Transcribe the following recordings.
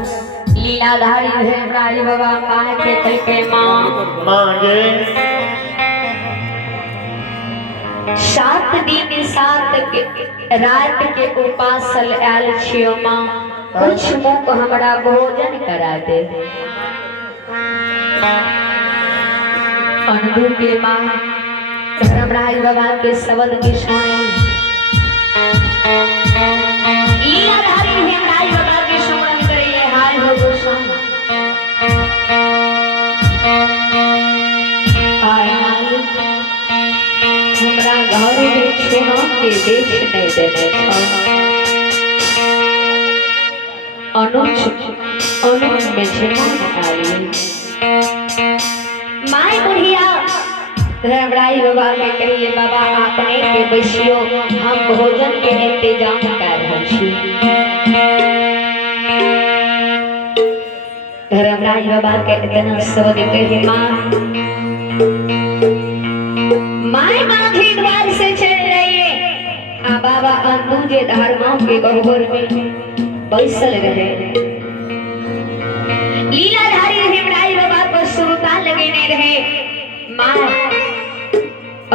लीलाधारी धर्मराज बाबा काहे के कल के मांगे 7 दिन 7 के रात के उपासल आयल छियो मां कुछ मुख हमरा भोजन करा दे अनदू के मां धर्मराज बाबा के शब्द की सुने लीलाधारी धर्मराज बाबा के सुमरन करिए हाय हो गोसाई हमरा घर में चुना के बेच नहीं देने अनुज में जमान आई माय बुढ़िया धर्मराज बाबा के कहिए बाबा आपने के बैसियो हम भोजन के इंतजाम कर रहल छी धर्मराज बाबा के इतना शब्द कहे माय माझी द्वार से चल रही है आ बाबा अंदू जे धर्मों के गह्वर में बैसल रहे लीलाधारी धर्मराज बाबा को श्रोता लगने रहे मां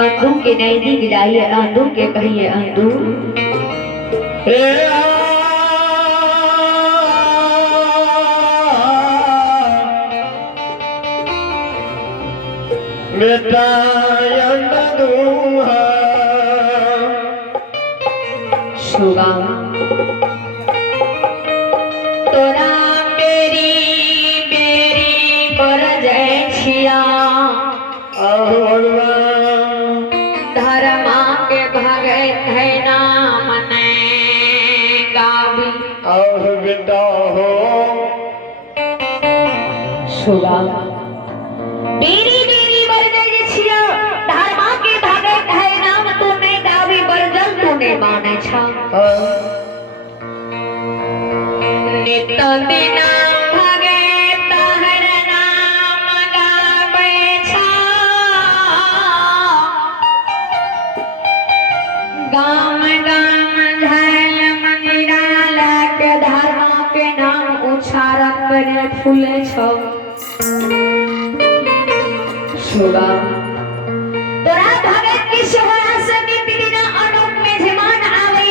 अंदू के नजदीक जाइए अंदू के कहिए अंदू बेटा सुगा तोरा बेरी बेरी पर जाय छिया धर्मा के भगे है नाम ने गावी बेटा हो सुगा बेरी बेरी पर जाय छिया धर्मा के भगे है नाम तूने गावी बरजल तूने माने छा नित बिना भगे तहर नाम गावे छा गाम गाम झैल मंदिरा लाके धर्मा के नाम उच्चारण करे फूले छो सुगा तोरा भगत की शोभा से नित दिन अनूप में जमान आवे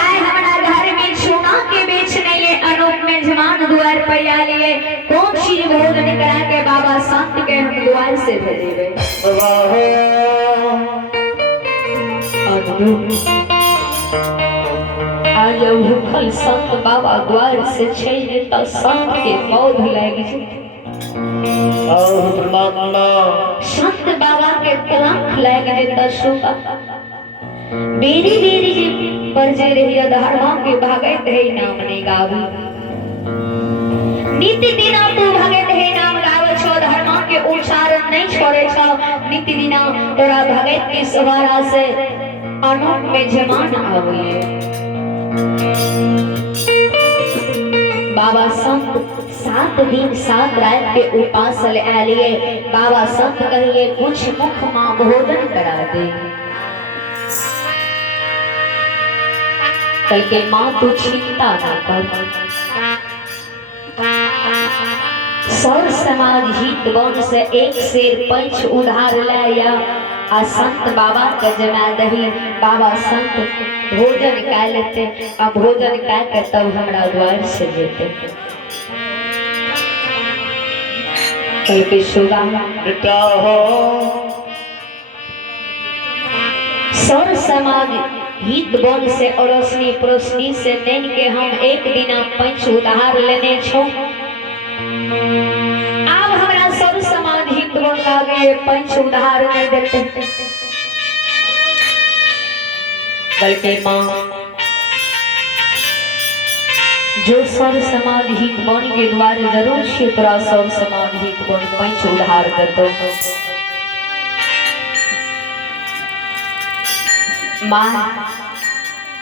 आए हमरा घर में सोना के बेचने ये अनूप में जमान द्वार पर आलिए खूब शीर भोजन करा के बाबा संत के हम द्वार से भेजेबे आज भूखल संत बाबा द्वार से छे त संत के पौध लगी संत बाबा के कलंक लग गए दशोका बेरी बेरी पर जे रही धर्मा के भागत है नाम ने गावी नित्य दिन तू भागत है नाम गावे छो धर्मा के उच्चारण नहीं छोड़े छो नित्य दिन तोरा भगत के सवारा से अनूप में जमान आवे बाबा संत 7 दिन 7 रात के उपासल आलिए बाबा संत कहिए कुछ मुख मां भोजन करा दे कल के माँ तू चिंता ना कर, सौर समाज हित वन से एक शेर पंच उधार लाया आ संत बाबा के जना दही। बाबा संत भोजन कै लेते, अब भोजन कै के तब हमरा द्वार से जेते। कल के सुगा बेटा हो सौर समाज हित वन से अड़ोसनी पड़ोसनी से नैन के हम एक दिन पंच उधार लेने छो। अब हमरा सौर समाज हित वन लागे पंच उधार नहीं देते। बल्कि माँ जो सौर समाज हित वन के द्वारा जरूर से तोरा सौर समाज हित वन पंच उधार देतो। माँ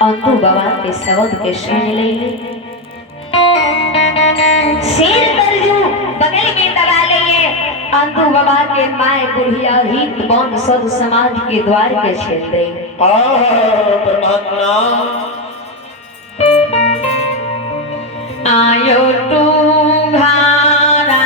अंतु बाबा के शब्द के सुन ले, शेर तरजू बगल में दबा लिए। अंतु बाबा के माय बुढ़िया हित वन सद समाज के द्वार के छेद दे। परमात्मा आयो तू घारा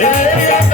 ए